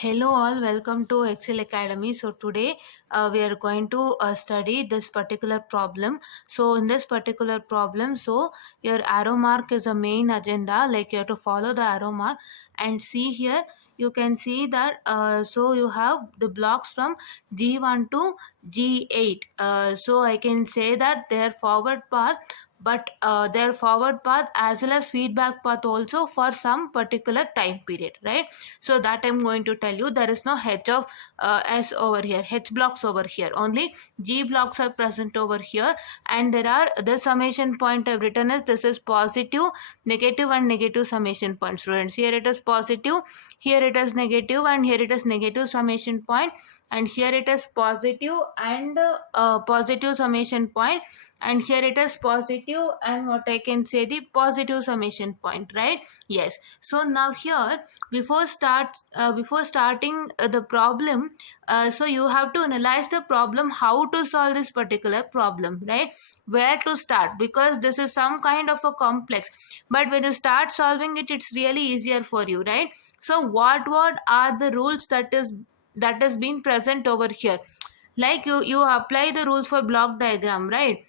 Hello all, welcome to Excel Academy. So today we are going to study this particular problem. So in this particular problem, so your arrow mark is a main agenda, like you have to follow the arrow mark and see here. You can see that so you have the blocks from G1 to G8. So I can say that their forward path, but their forward path as well as feedback path also for some particular time period, right? So that I'm going to tell you. There is no h of s over here, h blocks over here, only g blocks are present over here. And there are the summation point I've written as this is positive, negative and negative summation point. Students, here it is positive, here it is negative, and here it is negative summation point, and here it is positive and positive summation point, and here it is positive and what I can say the positive summation point, right? Yes. So now here, before starting the problem, so you have to analyze the problem, how to solve this particular problem, right? Where to start, because this is some kind of a complex, but when you start solving it, it's really easier for you, right? So what are the rules that is being present over here? Like you apply the rules for block diagram, right?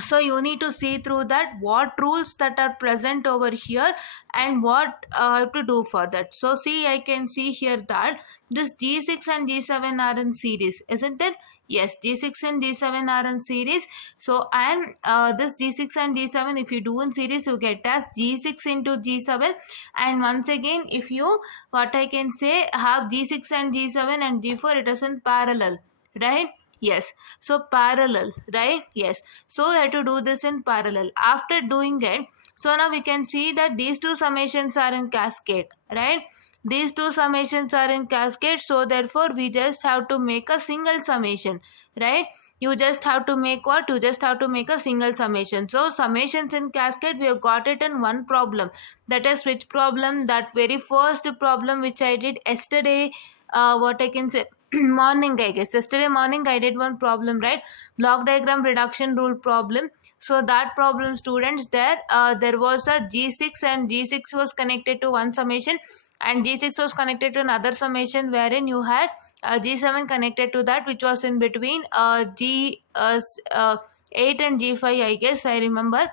So you need to see through that what rules that are present over here and what to do for that. So see, I can see here that this G6 and G7 are in series, isn't it? Yes, G6 and G7 are in series. So and this G6 and G7, if you do in series, you get as G6 into G7. And once again, if you, what I can say, have G6 and G7 and G4, it is in parallel, right? Yes. So parallel, right? Yes. So I have to do this in parallel. After doing it, so now we can see that these two summations are in cascade, right? These two summations are in cascade. So therefore, we just have to make a single summation, right? You just have to make what? You just have to make a single summation. So summations in cascade, we have got it in one problem. That is which problem? That very first problem which I did yesterday. What I can say. Morning, I guess yesterday morning I did one problem, right? Block diagram reduction rule problem. So that problem, students, there was a G6 and G6 was connected to one summation and G6 was connected to another summation, wherein you had G7 connected to that, which was in between G8 and G5, I guess I remember.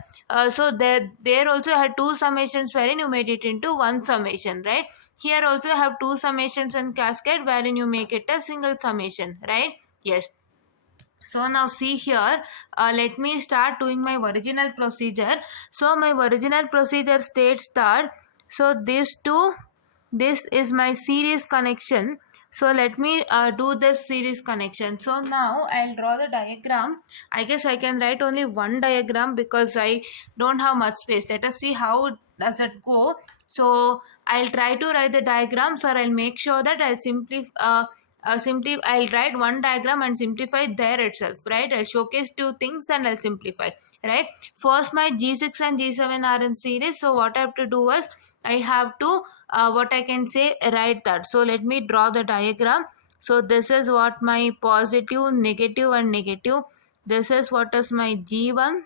So there also had two summations wherein you made it into one summation, right? Here also have two summations in cascade wherein you make it a single summation, right? Yes. So now see here, let me start doing my original procedure. So my original procedure states that, so this is my series connection. So let me do this series connection. So now I'll draw the diagram. I guess I can write only one diagram because I don't have much space. Let us see how does it go. So I'll try to write the diagrams, or I'll make sure that I'll simply I'll write one diagram and simplify there itself, right? I'll showcase two things and I'll simplify, right? First, my G6 and G7 are in series. So what I have to do is I have to what I can say, write that. So let me draw the diagram. So this is what my positive, negative and negative. This is what is my G1,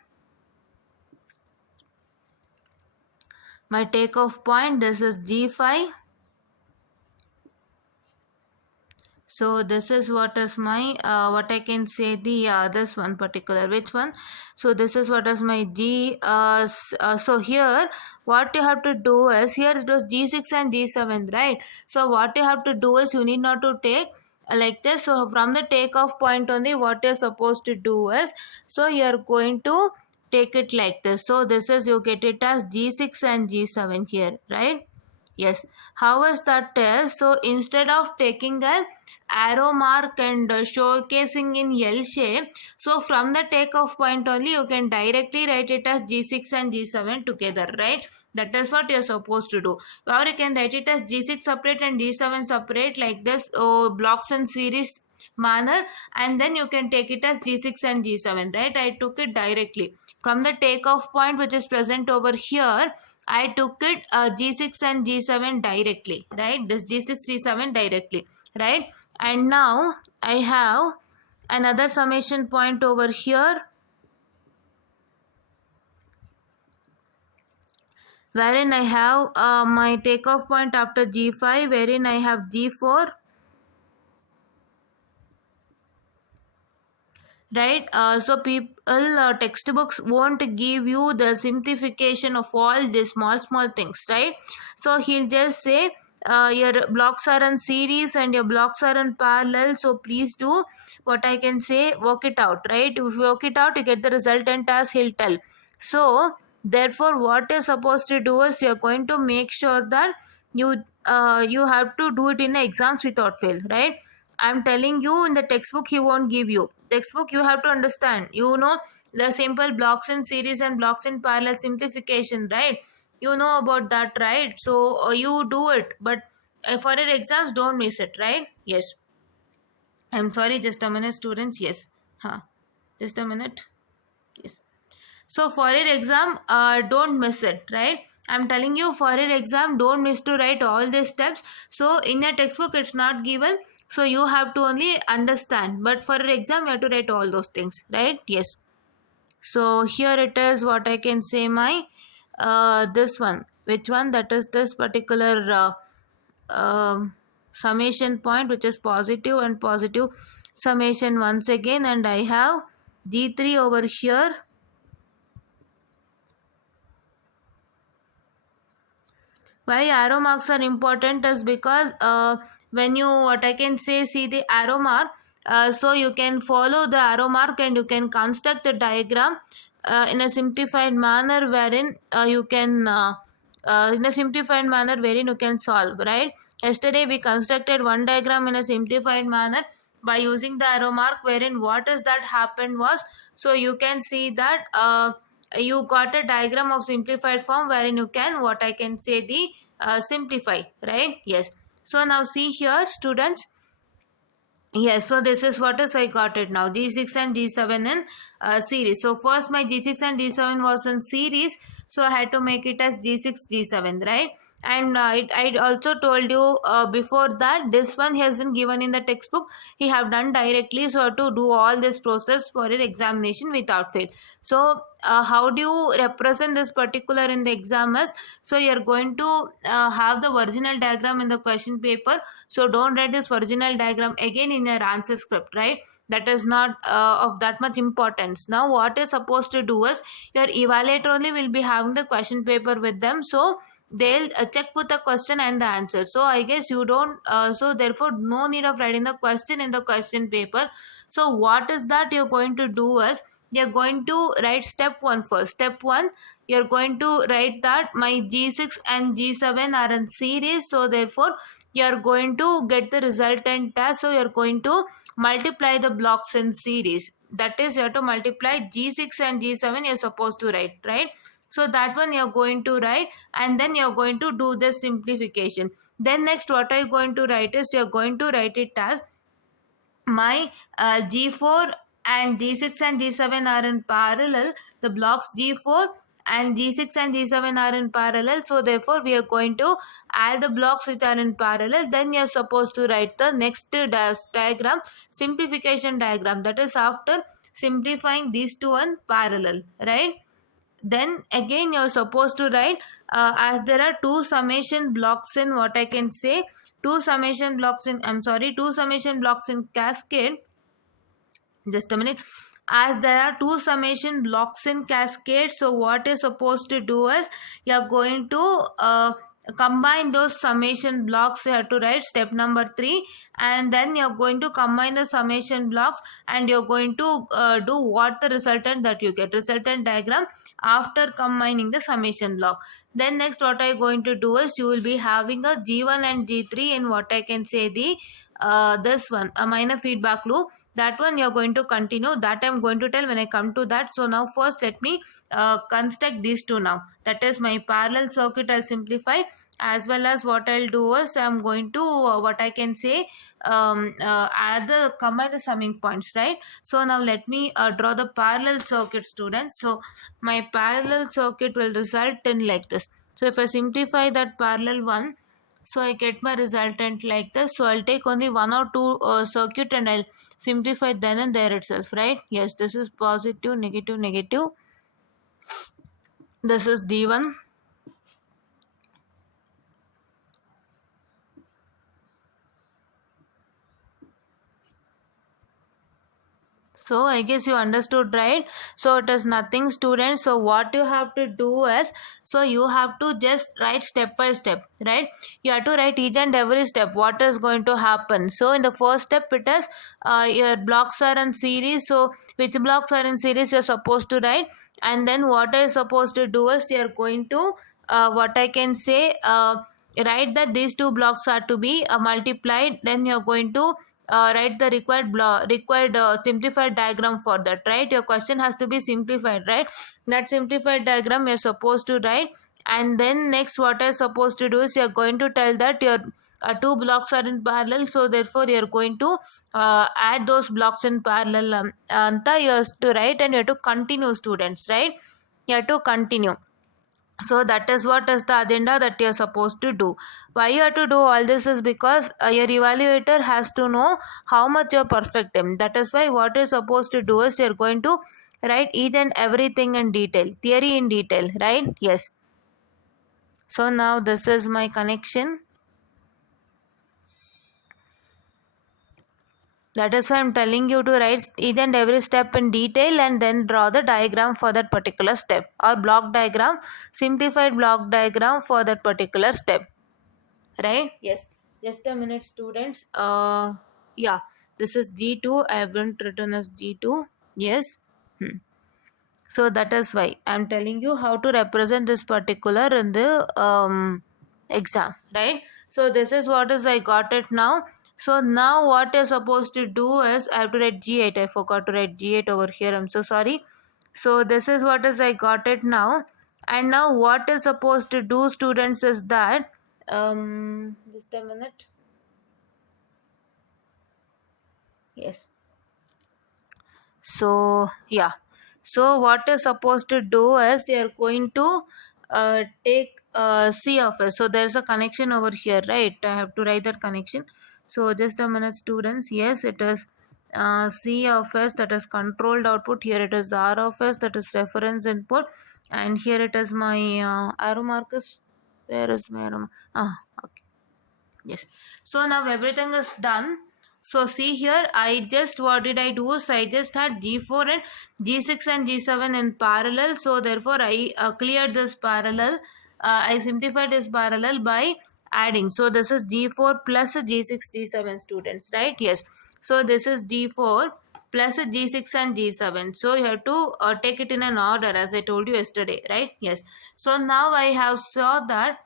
my takeoff point. This is G5. So this is what is my what I can say, the this one particular, which one? So this is what is my G. So here what you have to do is, here it was G6 and G7, right? So what you have to do is, you need not to take like this. So from the takeoff point only, what you're supposed to do is, so you're going to take it like this. So this is, you get it as G6 and G7 here, right? Yes. How is that test? So instead of taking an arrow mark and showcasing in L shape, so from the takeoff point only, you can directly write it as G6 and G7 together, right? That is what you're supposed to do. Or you can write it as G6 separate and G7 separate, like this, blocks in series manner, and then you can take it as G6 and G7, right? I took it directly from the takeoff point which is present over here. I took it G6 and G7 directly, right? This G6 G7 directly, right? And now I have another summation point over here. wherein I have my takeoff point after G5, wherein I have G4, right? So people textbooks won't give you the simplification of all these small things, right? So he'll just say your blocks are in series and your blocks are in parallel, so please do what I can say, work it out, right? If you work it out, you get the resultant as he'll tell. So therefore what you're supposed to do is you're going to make sure that you have to do it in the exams without fail, right? I'm telling you, in the textbook he won't give you. Textbook you have to understand. You know the simple blocks in series and blocks in parallel simplification, right? You know about that, right? So you do it, but for your exams, don't miss it, right? Yes. I'm sorry, just a minute, students. Yes. Huh. Just a minute. Yes. So for your exam, don't miss it, right? I'm telling you, for your exam, don't miss to write all these steps. So in your textbook, it's not given. So you have to only understand. But for your exam, you have to write all those things, right? Yes. So here it is, what I can say, my this one. Which one? That is this particular summation point, which is positive and positive summation once again. And I have G3 over here. Why arrow marks are important is because when you, what I can say, see the arrow mark, so you can follow the arrow mark and you can construct the diagram in a simplified manner, wherein you can in a simplified manner wherein you can solve, right? Yesterday we constructed one diagram in a simplified manner by using the arrow mark, wherein what is that happened was, so you can see that you got a diagram of simplified form wherein you can, what I can say, the simplify, right? Yes. So now see here, students. Yes, so this is what is, I got it now. G6 and G7 in series. So first my G6 and G7 was in series. So I had to make it as G6, G7, right? And I also told you before that this one hasn't given in the textbook. He have done directly. So to do all this process for your examination without fail. So how do you represent this particular in the exam is, so you're going to have the original diagram in the question paper. So don't write this original diagram again in your answer script, right? That is not of that much importance. Now what is supposed to do is, your evaluator only will be having the question paper with them, so they'll check with the question and the answer. So I guess you don't so therefore no need of writing the question in the question paper. So what is that you're going to do is, you're going to write step 1 first. Step 1, you're going to write that my G6 and G7 are in series, so therefore you're going to get the resultant as, so you're going to multiply the blocks in series. That is, you have to multiply G6 and G7, you're supposed to write, right? So that one you're going to write, and then you're going to do the simplification. Then next what are you going to write is, you're going to write it as my G4 and G6 and G7 are in parallel. The blocks G4 and G6 and G7 are in parallel. So therefore we are going to add the blocks which are in parallel. Then you are supposed to write the next diagram, simplification diagram. That is after simplifying these two in parallel, right? Then again you're supposed to write as there are two summation blocks in, what I can say, two summation blocks in, I'm sorry, two summation blocks in cascade. Just a minute. As there are two summation blocks in cascade, so what you're supposed to do is, you're going to combine those summation blocks. You have to write step number 3, and then you're going to combine the summation blocks, and you're going to do what the resultant that you get, resultant diagram after combining the summation block. Then next what I'm going to do is, you will be having a G1 and G3 in, what I can say, the this one, a minor feedback loop. That one you're going to continue, that I'm going to tell when I come to that. So now first let me construct these two now. That is my parallel circuit I'll simplify, as well as what I'll do is, I'm going to what I can say, add the combine the summing points, right? So now let me draw the parallel circuit, students. So my parallel circuit will result in like this. So if I simplify that parallel one, so I get my resultant like this. So I'll take only one or two circuit and I'll simplify then and there itself, right? Yes, this is positive, negative, negative. This is D1. So I guess you understood, right? So it is nothing, students. So what you have to do is, so you have to just write step by step, right? You have to write each and every step what is going to happen. So in the first step it is your blocks are in series. So which blocks are in series you're supposed to write, and then what are you supposed to do is you're going to what I can say, write that these two blocks are to be multiplied. Then you're going to write the required simplified diagram for that, right? Your question has to be simplified, right? That simplified diagram you're supposed to write. And then next what you're supposed to do is you're going to tell that your two blocks are in parallel, so therefore you're going to add those blocks in parallel. Anta, you have to write, and you have to continue, students, right? You have to continue. So that is what is the agenda that you're supposed to do. Why you have to do all this is because your evaluator has to know how much you're perfect in. That is why what you're supposed to do is you're going to write each and everything in detail, theory in detail, right? Yes. So now this is my connection. That is why I'm telling you to write each and every step in detail and then draw the diagram for that particular step, or block diagram, simplified block diagram for that particular step. Right? Yes. Just a minute, students. Yeah, this is G2. I haven't written as G2. Yes. So that is why I'm telling you how to represent this particular in the exam, right? So this is what is I got it now. So now what you're supposed to do is I have to write G8. I forgot to write G8 over here. I'm so sorry. So this is what is I got it now. And now what is supposed to do, students, is that just a minute. Yes. So yeah, so what you're supposed to do is you're going to take C of S. So there's a connection over here, right? I have to write that connection. So just a minute, students. Yes, it is C of S, that is controlled output. Here it is R of S, that is reference input, and here it is my arrow markers. Where is my arrow? Okay. Yes. So now everything is done. So see here, I just, what did I do? So I just had G4 and G6 and G7 in parallel. So therefore I cleared this parallel. I simplified this parallel by adding. So this is G4 plus G6, G7, students, right? Yes. So this is G4 plus G6 and G7. So you have to take it in an order as I told you yesterday, right? Yes. So now I saw that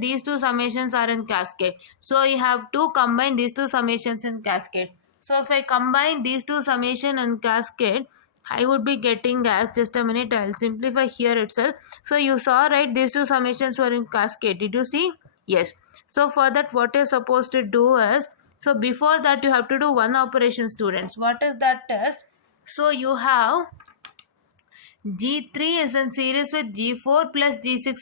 these two summations are in cascade. So you have to combine these two summations in cascade. So if I combine these two summation in cascade, I would be getting as, just a minute, I'll simplify here itself. So you saw, right, these two summations were in cascade. Did you see? Yes. So for that, what you're supposed to do is, so before that you have to do one operation, students. What is that test? So you have G3 is in series with G4 plus G6,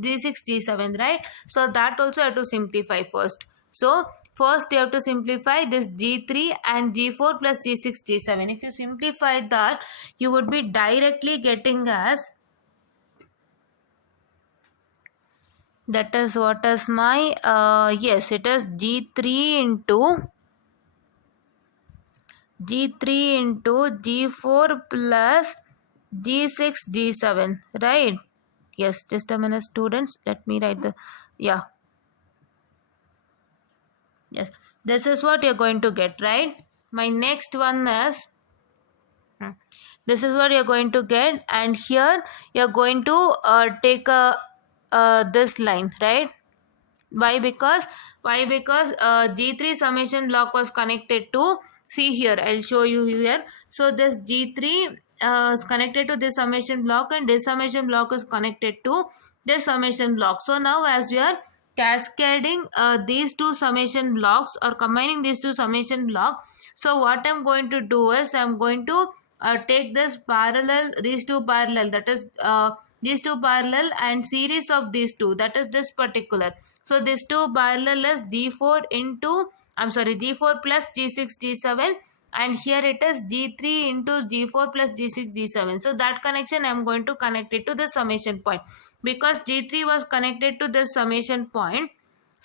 G7, right? So that also you have to simplify first. So first you have to simplify this G3 and G4 plus G6, G7. If you simplify that, you would be directly getting as, that is what is my, yes, it is G3 into G4 plus G6, G7, right? Yes, just a minute, students. Let me write the, yeah. Yes, this is what you're going to get, right? My next one is, this is what you're going to get, and here you're going to take a this line, right? Why because G3 summation block was connected to, see here, I'll show you here. So this G3 is connected to this summation block, and this summation block is connected to this summation block. So now as we are cascading these two summation blocks, or combining these two summation blocks, so what I'm going to do is I'm going to take this parallel, these two parallel, that is these two parallel and series of these two, that is this particular. So this two parallel is G4 into, G4 plus G6, G7, and here it is G3 into G4 plus G6, G7. So that connection I am going to connect it to the summation point, because G3 was connected to this summation point.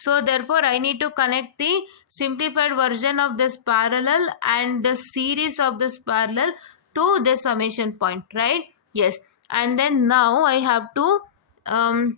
So therefore I need to connect the simplified version of this parallel and the series of this parallel to this summation point, right? Yes. And then now I have to um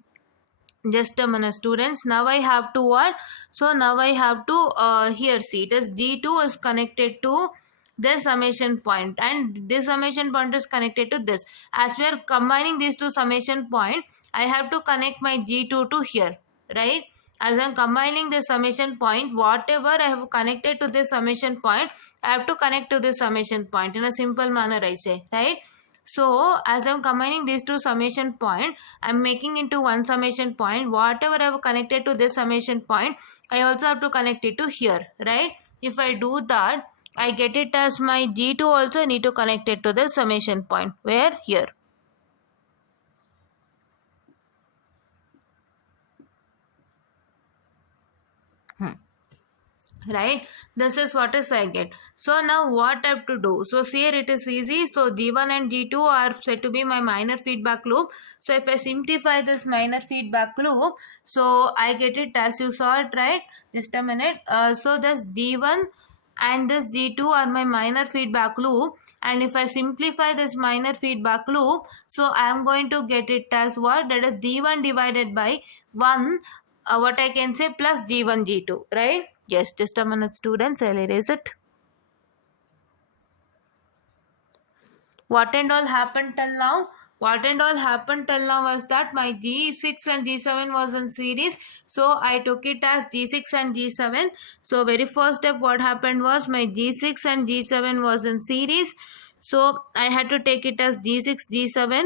just a minute, students. Now I have to what? So now I have to here see, it is d2 is connected to this summation point and this summation point is connected to this. As we are combining these two summation point, I have to connect my g2 to here, right? As I'm combining the summation point, whatever I have connected to this summation point, I have to connect to this summation point in a simple manner, I say, right? So as I'm combining these two summation point, I'm making into one summation point. Whatever I have connected to this summation point, I also have to connect it to here, right? If I do that, I get it as my G2 also need to connect it to the summation point. Where? Here. Right, this is what is I get. So now what I have to do? So here it is easy. So G1 and G2 are said to be my minor feedback loop. So if I simplify this minor feedback loop, so I get it as you saw it, right? Just a minute. So this G1 and this G2 are my minor feedback loop, and if I simplify this minor feedback loop, so I am going to get it as what? That is G1 divided by 1, what I can say, plus G1 G2, right? Yes, just a minute, students, I'll erase it. What and all happened till now? What and all happened till now was that my G6 and G7 was in series. So I took it as G6 and G7. So very first step what happened was my G6 and G7 was in series. So I had to take it as G6, G7.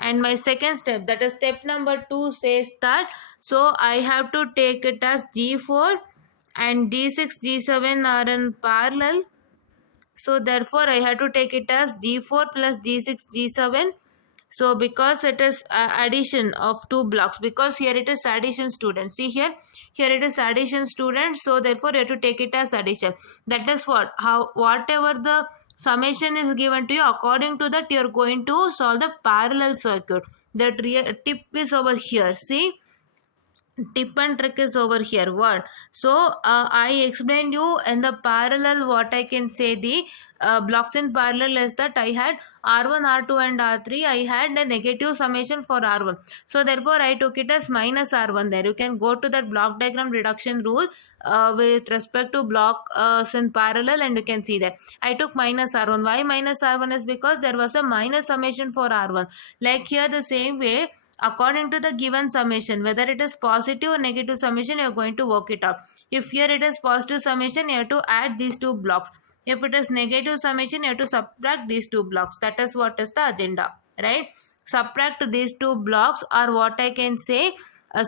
And my second step, that is step number 2, says that so I have to take it as G4 and G6, G7 are in parallel. So therefore I have to take it as G4 plus G6, G7. So because it is addition of two blocks, because here it is addition, students. See here it is addition, students. So therefore you have to take it as addition. That is what, how, whatever the summation is given to you, according to that you are going to solve the parallel circuit. The tip is over here. See, tip and trick is over here. What? So I explained you in the parallel, what I can say, the blocks in parallel is that I had r1, r2 and r3. I had a negative summation for r1, so therefore I took it as minus r1. There you can go to that block diagram reduction rule with respect to blocks in parallel, and you can see that I took minus r1. Why minus r1 is because there was a minus summation for r1. Like here the same way, according to the given summation, whether it is positive or negative summation, you are going to work it out. If here it is positive summation, you have to add these two blocks. If it is negative summation, you have to subtract these two blocks. That is what is the agenda, right? Subtract these two blocks, or what I can say,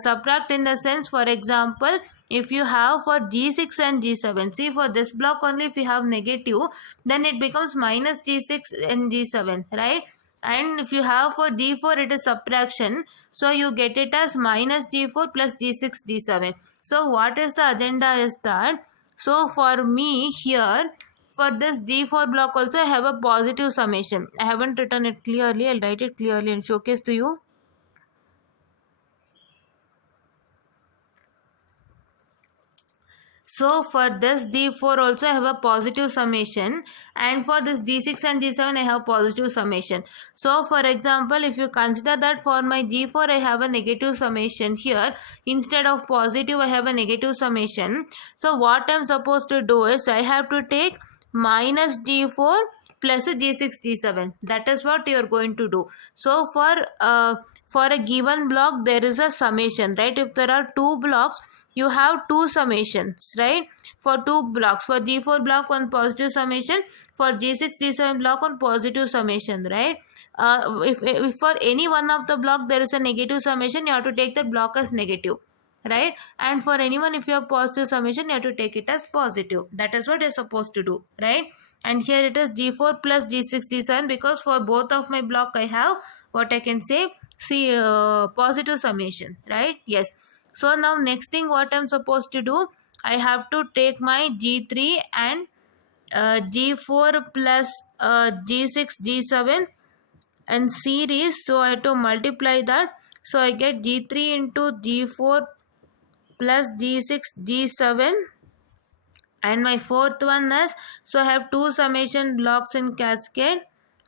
subtract in the sense, for example, if you have for G6 and G7, see for this block only, if you have negative, then it becomes minus G6 and G7, right? And if you have for G4, it is subtraction, so you get it as minus G4 plus G6 G7. So what is the agenda is that, so for me here, for this G4 block also I have a positive summation. I haven't written it clearly, I'll write it clearly and showcase to you. So for this D4 also I have a positive summation, and for this G6 and G7 I have positive summation. So for example, if you consider that for my G4 I have a negative summation here, instead of positive I have a negative summation. So what I am supposed to do is I have to take minus G4 plus a G6 G7. That is what you are going to do. So for a given block there is a summation, right? If there are two blocks, you have two summations, right? For two blocks, for G4 block one positive summation, for G6 G7 block one positive summation, right? If for any one of the block there is a negative summation, you have to take that block as negative, right? And for anyone, if you have positive summation, you have to take it as positive. That is what you're supposed to do, right? And here it is G4 plus G6 G7, because for both of my block I have, what I can say, see, positive summation, right? Yes. So now next thing what I'm supposed to do, I have to take my G3 and G4 plus G6 G7 and series. So I have to multiply that. So I get G3 into G4 plus G6 G7, and my fourth one is, so I have two summation blocks in cascade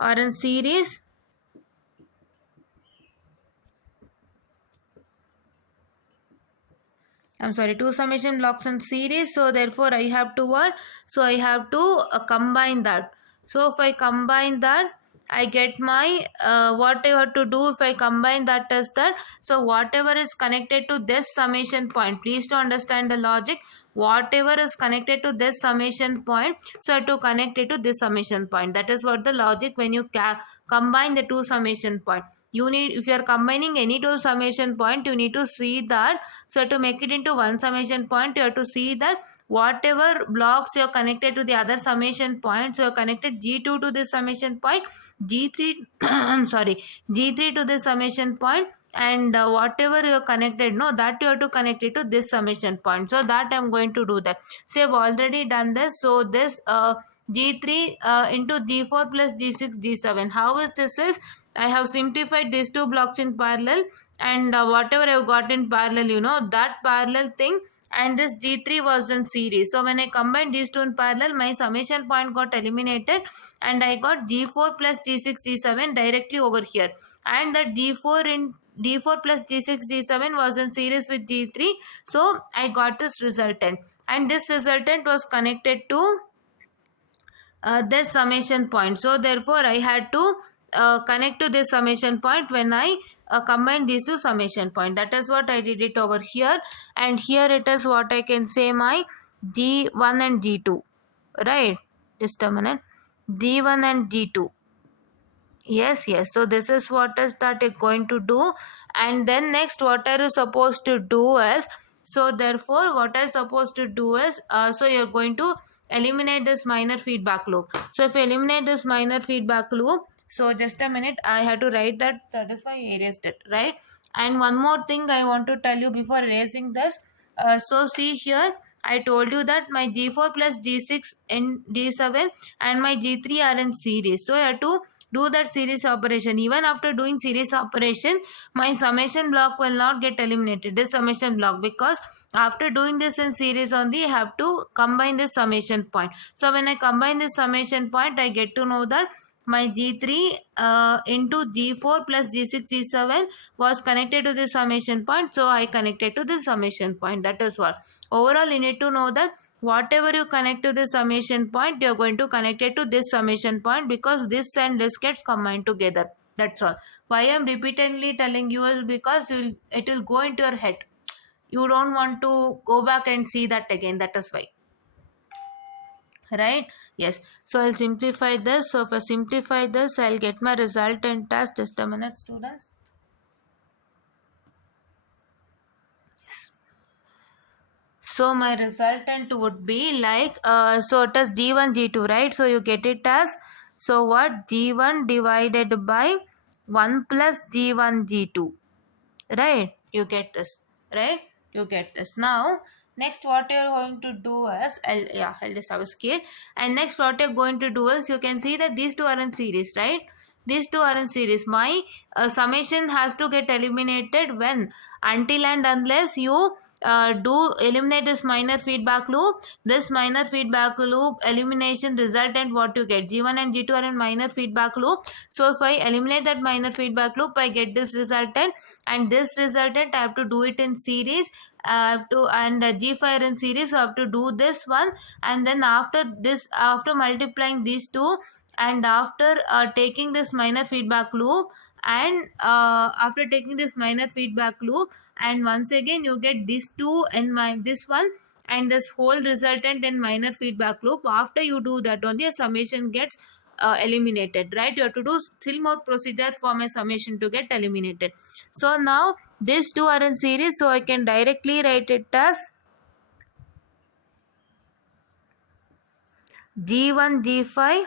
or in series. I'm sorry, two summation blocks in series. So therefore I have to what? So I have to combine that. So if I combine that, I get my what I have to do if I combine that is that, so whatever is connected to this summation point, please to understand the logic, whatever is connected to this summation point, so I have to connect it to this summation point. That is what the logic when you combine the two summation point. You need, if you are combining any two summation point, you need to see that, so to make it into one summation point, you have to see that whatever blocks you are connected to the other summation point, so you are connected G2 to this summation point, G3 I'm sorry, G3 to this summation point, and whatever you are connected, no, that you have to connect it to this summation point. So that I am going to do that. So I have already done this. So this G3 into G4 plus G6 G7, how is this is, I have simplified these two blocks in parallel, and whatever I have got in parallel, you know, that parallel thing, and this G3 was in series. So when I combined these two in parallel, my summation point got eliminated, and I got G4 plus G6 G7 directly over here, and that D4 plus G6 G7 was in series with G3. So I got this resultant, and this resultant was connected to this summation point. So therefore I had to connect to this summation point when I combine these two summation point. That is what I did it over here, and here it is what I can say my G1 and G2, right? Just a minute, G1 and G2. Yes, so this is what is that it's going to do. And then next what are you supposed to do is, so therefore what I'm supposed to do is, so you're going to eliminate this minor feedback loop. So if you eliminate this minor feedback loop, so just a minute, I had to write that, that is why I erased it, right? And one more thing I want to tell you before erasing this. So see here, I told you that my G4 plus G6 and D7 and my G3 are in series. So I have to do that series operation. Even after doing series operation, my summation block will not get eliminated, this summation block, because after doing this in series only, I have to combine this summation point. So when I combine this summation point, I get to know that my G3 into G4 plus G6 G7 was connected to this summation point. So I connected to this summation point. That is what. Overall, you need to know that whatever you connect to this summation point, you are going to connect it to this summation point, because this and this gets combined together. That's all. Why I am repeatedly telling you is because it will go into your head. You don't want to go back and see that again. That is why. Right? Yes. So I'll simplify this. So if I simplify this, I'll get my resultant as, just a minute, students. So my resultant would be like, so it is G1 G2, right? So you get it as, so what, G1 divided by 1 plus G1 G2, right? You get this, right? You get this. Now next what you're going to do is, I'll just have a scale, and next what you're going to do is, you can see that these two are in series, right? These two are in series. My summation has to get eliminated when, until and unless you do eliminate this minor feedback loop. This minor feedback loop elimination resultant, what you get, G1 and G2 are in minor feedback loop. So if I eliminate that minor feedback loop, I get this resultant, and this resultant I have to do it in series. I have to, and G5 in series, so I have to do this one, and then after this, after multiplying these two, and after taking this minor feedback loop, and after taking this minor feedback loop, and once again you get these two in this one, and this whole resultant in minor feedback loop. After you do that only, a summation gets eliminated, right? You have to do still more procedure for my summation to get eliminated. So now these two are in series, so I can directly write it as G1 G5.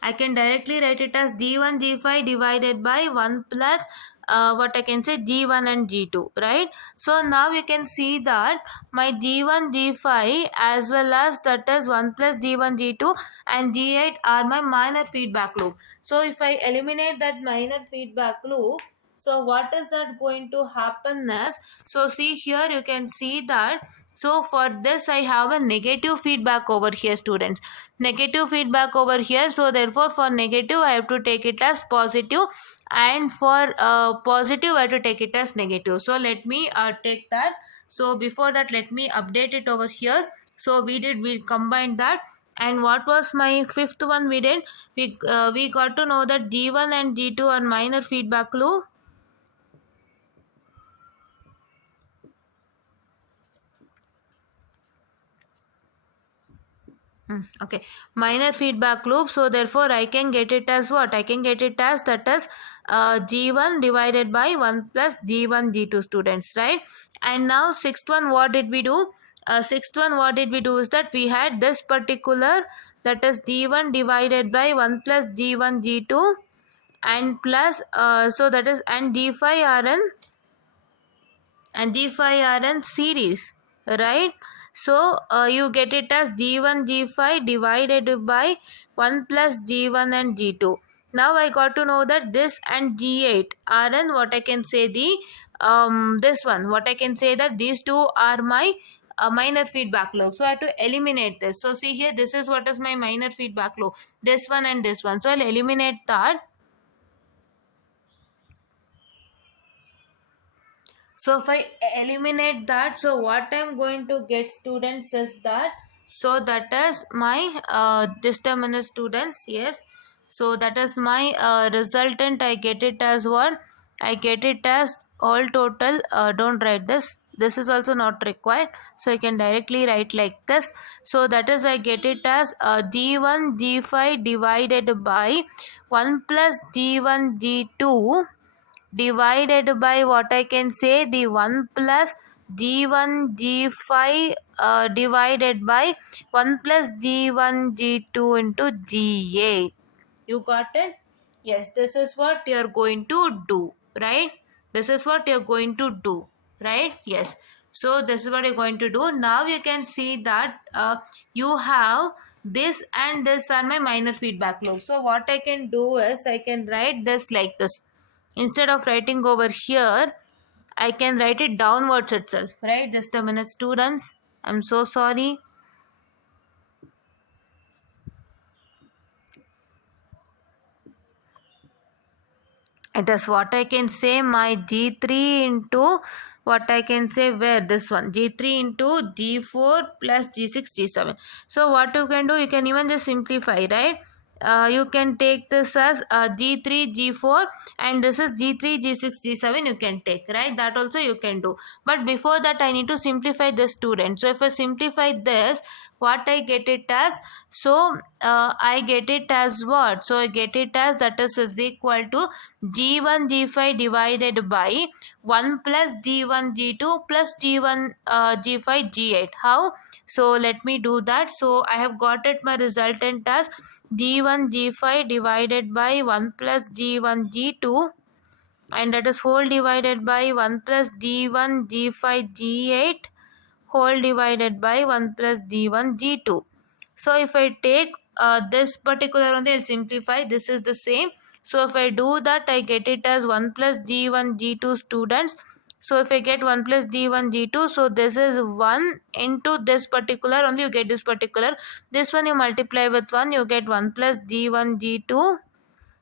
I can directly write it as G1 G5 divided by 1 plus what I can say, G1 and G2, right? So now you can see that my G1 G5 as well as that is 1 plus G1 G2 and G8 are my minor feedback loop. So if I eliminate that minor feedback loop, So what is that going to happen is, so see here you can see that, so for this I have a negative feedback over here, students. Negative feedback over here, so therefore for negative I have to take it as positive, and for positive I have to take it as negative. So let me take that. So before that, let me update it over here. So we combined that. And what was my fifth one we did? We got to know that G1 and G2 are minor feedback loop. Okay, minor feedback loop. So therefore I can get it as what? I can get it as, that is G1 divided by 1 plus G1 G2, students, right? And now sixth one, what did we do? Sixth one, what did we do is that we had this particular, that is G1 divided by 1 plus G1 G2, and plus so that is, and D5 Rn, and G5 are in series, right? So you get it as G1 G5 divided by 1 plus G1 and G2. Now I got to know that this and G8 are in, what I can say, the this one, what I can say, that these two are my minor feedback loop. So I have to eliminate this. So see here, this is what is my minor feedback loop, this one and this one. So I'll eliminate that. So if I eliminate that, so what I'm going to get, students, is that, so that is my determinant, students, yes. So that is my resultant. I get it as what? I get it as all total. Don't write this. This is also not required. So I can directly write like this. So that is, I get it as G1 G5 divided by 1 plus G1 G2 divided by, what I can say, the 1 plus G1 G5 divided by 1 plus G1 G2 into G8. You got it? Yes, this is what you are going to do, right? This is what you are going to do, right? Yes. So this is what you're going to do. Now you can see that you have this and this are my minor feedback loop. So what I can do is, I can write this like this. Instead of writing over here, I can write it downwards itself, right? Just a minute, students. I'm so sorry. It is, what I can say, my G3 into, what I can say, where this one, G3 into G4 plus G6 G7. So what you can do, you can even just simplify, right? You can take this as G3 G4, and this is G3 G6 G7 you can take, right? That also you can do. But before that I need to simplify this, student. So if I simplify this, what I get it as, so I get it as what? So I get it as, that is equal to G1 G5 divided by 1 plus G1 G2 plus G1 G5 G8. How? So let me do that. So I have got it, my resultant as G1 G5 divided by 1 plus G1 G2, and that is whole divided by 1 plus G1 G5 G8 whole divided by 1 plus G1 G2. So if I take this particular only, I'll simplify. This is the same. So if I do that, I get it as 1 plus G1 G2, students. So if I get 1 plus G1 G2, so this is 1 into this particular only, you get this particular. This one you multiply with 1, you get 1 plus G1 G2,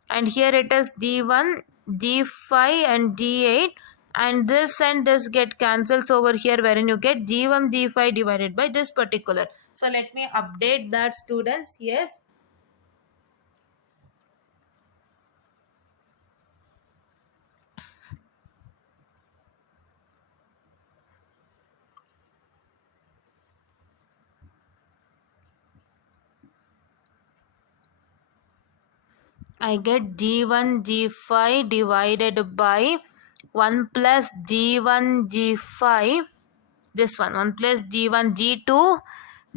and here it is D1 D5 and D8, and this get cancels over here, wherein you get G1 G5 divided by this particular. So let me update that, students. Yes, I get G1 G5 divided by 1 plus G1 G5, this one 1 plus G1 G2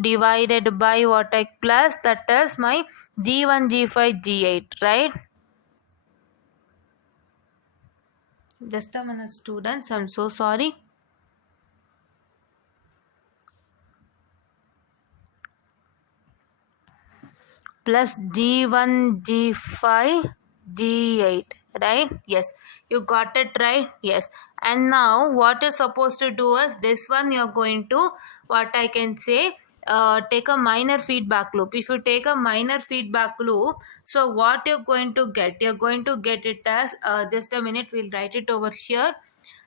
divided by what I plus, that is my G1 G5 G8, right? Just a minute, students, I'm so sorry. Plus G1 G5 G8. right? Yes, you got it right. Yes, and now what you're supposed to do is this one, you're going to, what I can say, take a minor feedback loop. If you take a minor feedback loop, so what you're going to get it as, just a minute, we'll write it over here.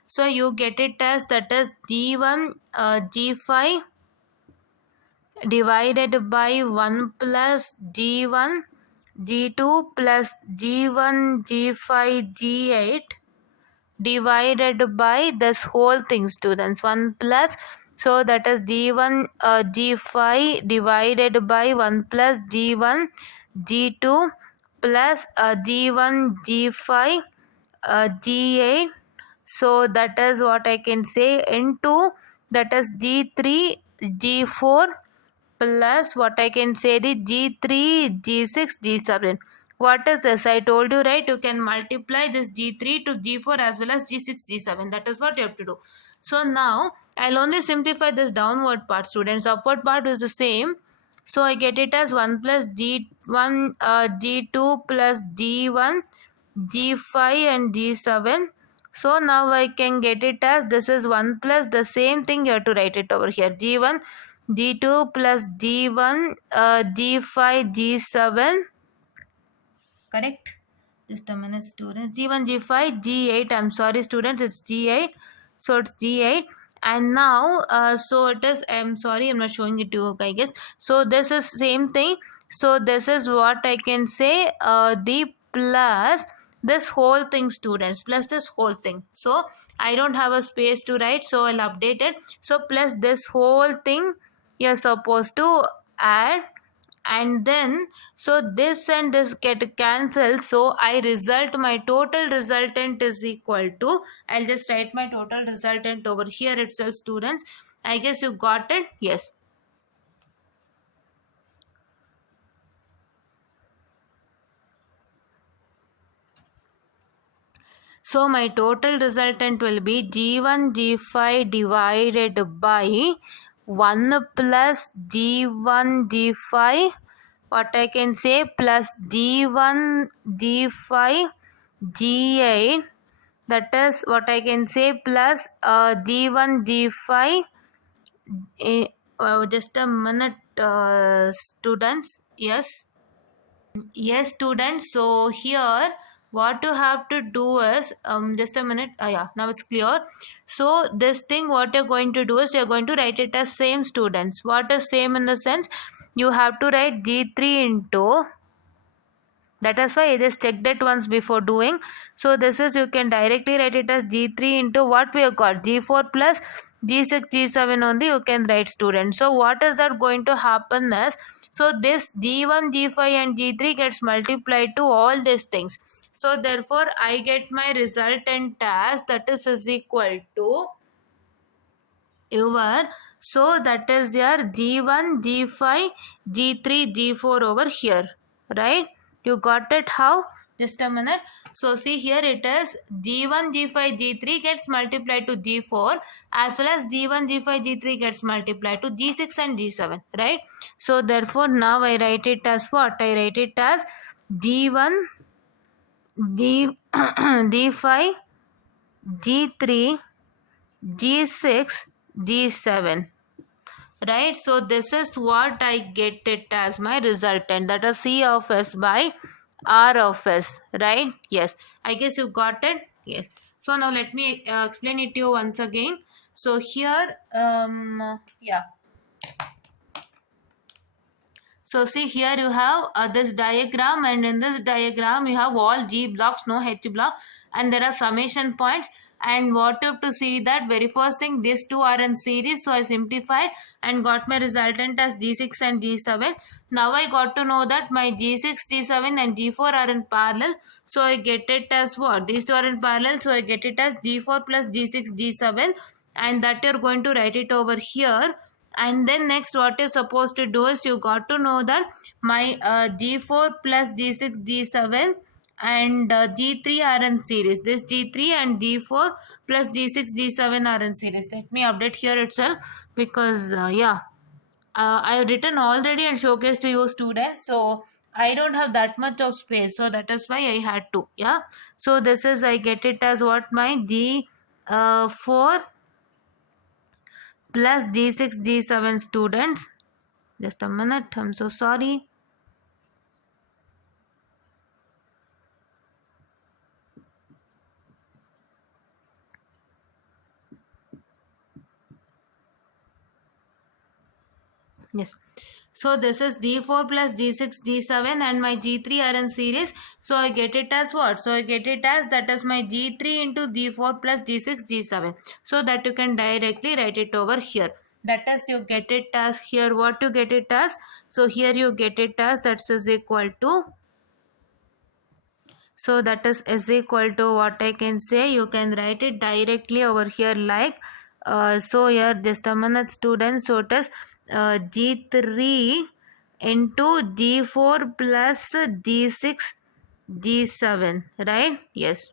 So you get it as, that is g1 g5 divided by 1 plus g1 g2 plus g1 g5 g8 divided by this whole thing, students, 1 plus, so that is g1 g5 divided by 1 plus g1 g2 plus g1 g5 g8, so that is what I can say, into, that is g3 g4 plus what I can say, the g3 g6 g7. What is this? I told you, right? You can multiply this g3 to g4 as well as g6 g7. That is what you have to do. So now I'll only simplify this downward part, students. Upward part is the same. So I get it as 1 plus g1 g2 plus g1 g5 and g7. So now I can get it as, this is 1 plus, the same thing you have to write it over here, g1 g2 plus g1 g5 g7, correct? Just a minute, students. G1 g5 g8, I'm sorry, students, it's g8. So it's g8. And now so it is, I'm sorry, I'm not showing it to you, I guess. So this is same thing. So this is what I can say, the plus this whole thing, students, plus this whole thing. So I don't have a space to write, so I'll update it. So plus this whole thing you're supposed to add, and then so this and this get cancelled, so my total resultant is equal to, I'll just write my total resultant over here itself, students. I guess you got it. Yes. So my total resultant will be g1 g5 divided by 1 plus g1 g5, what I can say, plus g1 g5 g8, that is what I can say, plus g1 g5 just a minute, students. Yes. Yes, students. So here what you have to do is, just a minute. Yeah, now it's clear. So this thing, what you're going to do is, you're going to write it as same, students. What is same in the sense, you have to write g3 into, that is why I just checked it once before doing. So this is, you can directly write it as g3 into what we have got, g4 plus g6 g7 only you can write, students. So what is that going to happen is, so this g1 g5 and g3 gets multiplied to all these things. So therefore I get my resultant as, that is equal to your, so that is your g1 g5 g3 g4 over here, right? You got it how? Just a minute. So see, here it is, g1 g5 g3 gets multiplied to g4, as well as g1 g5 g3 gets multiplied to g6 and g7, right? So therefore now I write it as what? I write it as g1 g g5 g3 g6 g7, right? So this is what I get it as my resultant, that is C of S by R of S, right? Yes, I guess you got it. Yes. So now let me explain it to you once again. So here yeah, so see, here you have this diagram, and in this diagram you have all G blocks, no H block, and there are summation points. And what you have to see, that very first thing, these two are in series, so I simplified and got my resultant as G6 and G7. Now I got to know that my G6, G7 and G4 are in parallel, so I get it as what? These two are in parallel, so I get it as G4 plus G6 G7, and that you're going to write it over here. And then next what you're supposed to do is, you got to know that my g4 plus g6 g7 and g3 are in series. This g3 and g4 plus g6 g7 are in series. Let me update here itself, because yeah, I have written already and showcased to you, students. So I don't have that much of space, so that is why I had to. Yeah. So this is, I get it as what, my G4 plus G6 G7 students. Just a minute. I'm so sorry. Yes. So this is G4 plus G6 G7 and my G3 are in series. So I get it as what? So I get it as, that is my G3 into G4 plus G6 G7. So that you can directly write it over here. That is, you get it as here, what you get it as. So here you get it as, that is equal to, so that is equal to what I can say, you can write it directly over here like, so here just a minute students, so it is G3 into G4 plus G6 G7, right? Yes.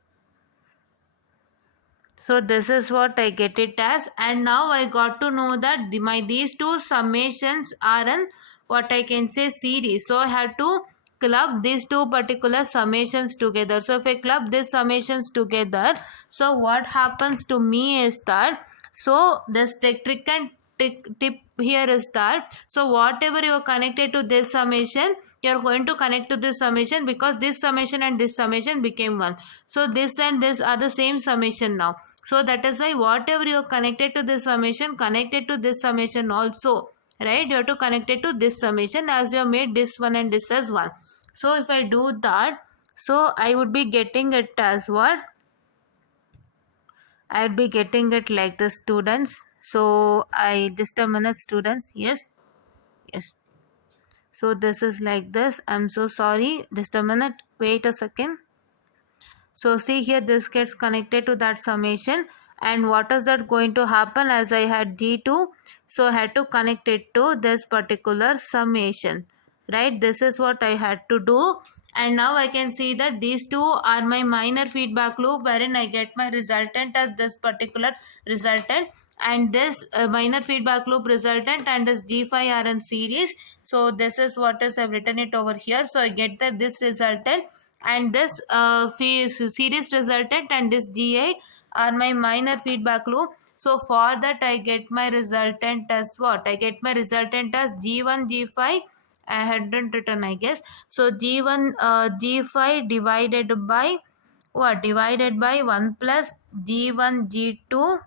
So this is what I get it as, and now I got to know that these two summations are in what I can say series. So I had to club these two particular summations together. So if I club these summations together, so what happens to me is that, so this trick and tip here is that, so whatever you are connected to this summation, you are going to connect to this summation, because this summation and this summation became one. So this and this are the same summation now. So that is why whatever you are connected to this summation, connected to this summation also, right? You have to connect it to this summation, as you have made this one and this as one. So if I do that, so I would be getting it as what? I would be getting it like the students. So I, just a minute students. Yes. Yes. So this is like this. I'm so sorry. Just a minute. Wait a second. So see here, this gets connected to that summation, and what is that going to happen, as I had G2, so I had to connect it to this particular summation, right? This is what I had to do, and now I can see that these two are my minor feedback loop, wherein I get my resultant as this particular resultant, and this minor feedback loop resultant and this G5 are in series. So this is what is, I've written it over here. So I get that this resultant and this series resultant and this G8 are my minor feedback loop. So for that I get my resultant as what? I get my resultant as G1 G5. I hadn't written, I guess. So G1 G5 divided by what? Divided by 1 plus G1 G2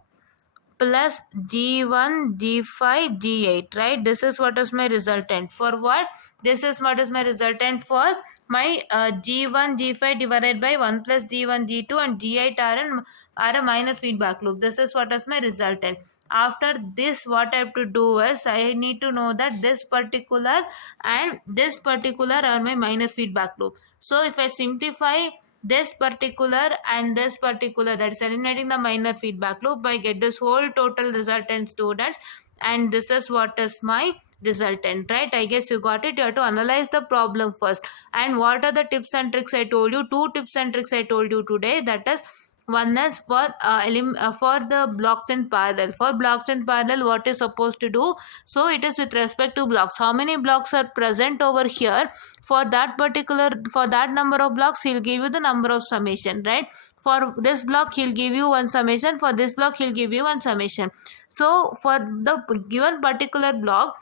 plus G1 G5 G8, right? This is what is my resultant for what? This is what is my resultant for my G1 G5 divided by 1 plus G1 G2 and G8 are a minor feedback loop. This is what is my resultant. After this, what I have to do is, I need to know that this particular and this particular are my minor feedback loop. So if I simplify this particular and this particular, that is eliminating the minor feedback loop, I get this whole total resultant students, and this is what is my resultant, right? I guess you got it. You have to analyze the problem first. And what are the tips and tricks I told you? Two tips and tricks I told you today, that is, one is for the blocks in parallel. For blocks in parallel, what is supposed to do? So it is with respect to blocks, how many blocks are present over here. For that particular, for that number of blocks, he'll give you the number of summation, right? For this block he'll give you one summation, for this block he'll give you one summation. So for the given particular block,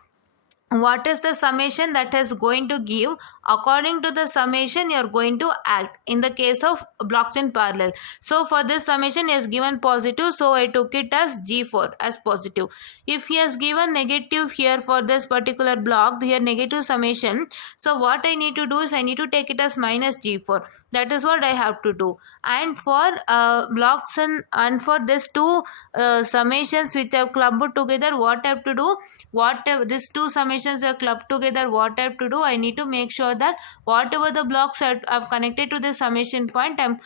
what is the summation that is going to give, according to the summation you are going to act in the case of blocks in parallel. So for this summation he has given positive, so I took it as G4 as positive. If he has given negative here for this particular block, here negative summation, so what I need to do is I need to take it as minus G4. That is what I have to do. And for blocks and for this two summations which I have clubbed together, what I have to do, whatever these two summations are clubbed together, what I have to do, I need to make sure that whatever the blocks I've connected to this summation point, I'm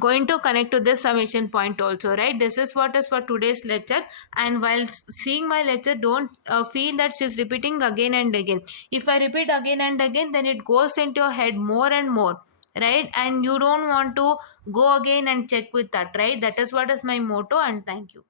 going to connect to this summation point also, right? This is what is for today's lecture. And while seeing my lecture, don't feel that she's repeating again and again. If I repeat again and again, then it goes into your head more and more, right? And you don't want to go again and check with that, right? That is what is my motto. And thank you.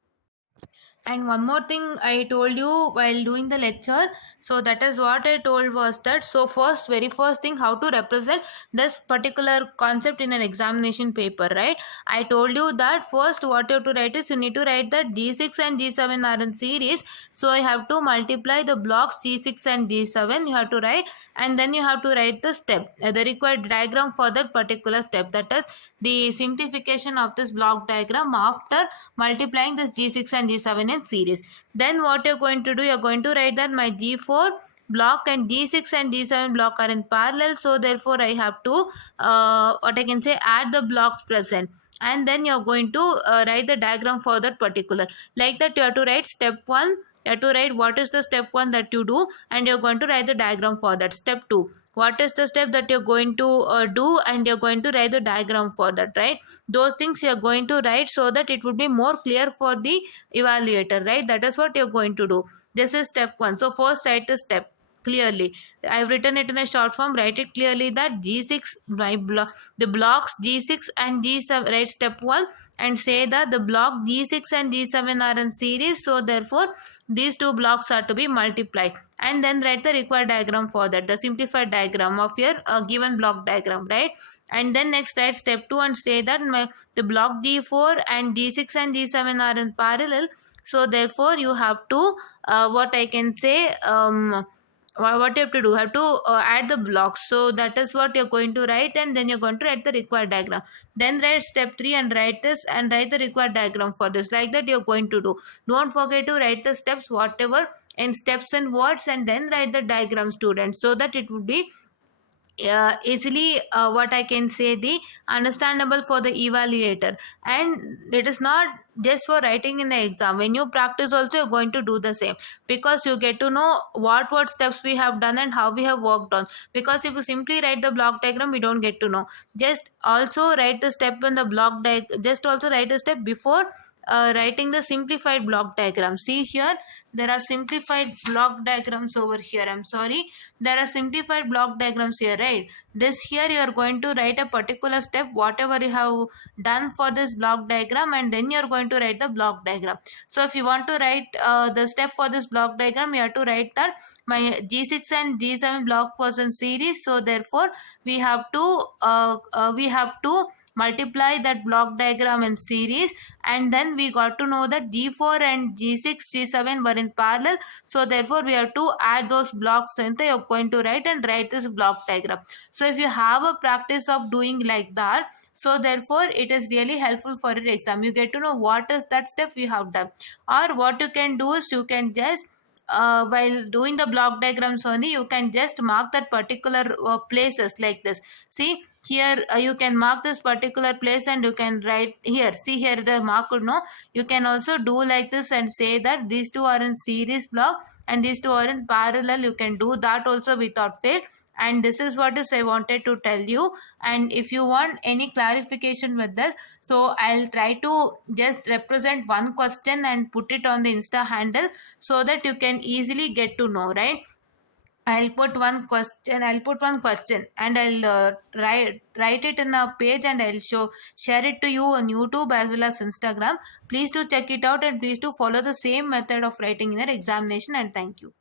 And one more thing I told you while doing the lecture, so that is what I told was that, so first, very first thing, how to represent this particular concept in an examination paper, right? I told you that first what you have to write is, you need to write that G6 and G7 are in series, so I have to multiply the blocks G6 and G7, you have to write, and then you have to write the step, the required diagram for that particular step, that is the simplification of this block diagram after multiplying this G6 and G7 in series. Then what you're going to do, you're going to write that my G4 block and G6 and G7 block are in parallel, so therefore I have to what I can say, add the blocks present, and then you're going to write the diagram for that particular. Like that, you have to write step 1, you have to write what is the step 1 that you do, and you're going to write the diagram for that. Step 2, what is the step that you're going to do, and you're going to write the diagram for that, right? Those things you're going to write so that it would be more clear for the evaluator, right? That is what you're going to do. This is step 1. So first write the step clearly. I've written it in a short form. Write it clearly that G6 the blocks G6 and G7, write step 1 and say that the block G6 and G7 are in series, so therefore these two blocks are to be multiplied, and then write the required diagram for that, the simplified diagram of your given block diagram, right? And then next write step 2 and say that the block G4 and G6 and G7 are in parallel, so therefore you have to what I can say, what you have to do, have to add the blocks. So that is what you're going to write, and then you're going to write the required diagram. Then write step 3 and write this, and write the required diagram for this. Like that you're going to do. Don't forget to write the steps whatever in steps and words, and then write the diagram, students, so that it would be easily what I can say, the understandable for the evaluator. And it is not just for writing in the exam. When you practice also, you're going to do the same, because you get to know what steps we have done and how we have worked on. Because if you simply write the block diagram, we don't get to know. Just also write the step in the block just also write the step before writing the simplified block diagram. See here, there are simplified block diagrams over here. I'm sorry, there are simplified block diagrams here, right? This here you are going to write a particular step whatever you have done for this block diagram, and then you are going to write the block diagram. So if you want to write the step for this block diagram, you have to write that my G6 and G7 block was in series, so therefore we have to multiply that block diagram in series, and then we got to know that G4 and G6 G7 were in parallel, so therefore we have to add those blocks in the, you're going to write and write this block diagram. So if you have a practice of doing like that, so therefore it is really helpful for your exam. You get to know what is that step you have done. Or what you can do is, you can just while doing the block diagrams only, you can just mark that particular places like this. See here, you can mark this particular place, and you can write here. See here, the mark would know. You can also do like this and say that these two are in series block and these two are in parallel. You can do that also without fail. And this is what is I wanted to tell you. And if you want any clarification with this, so I'll try to just represent one question and put it on the Insta handle, so that you can easily get to know, right? I'll put one question and I'll write it in a page, and I'll share it to you on YouTube as well as Instagram. Please do check it out, and please do follow the same method of writing in your examination, and thank you.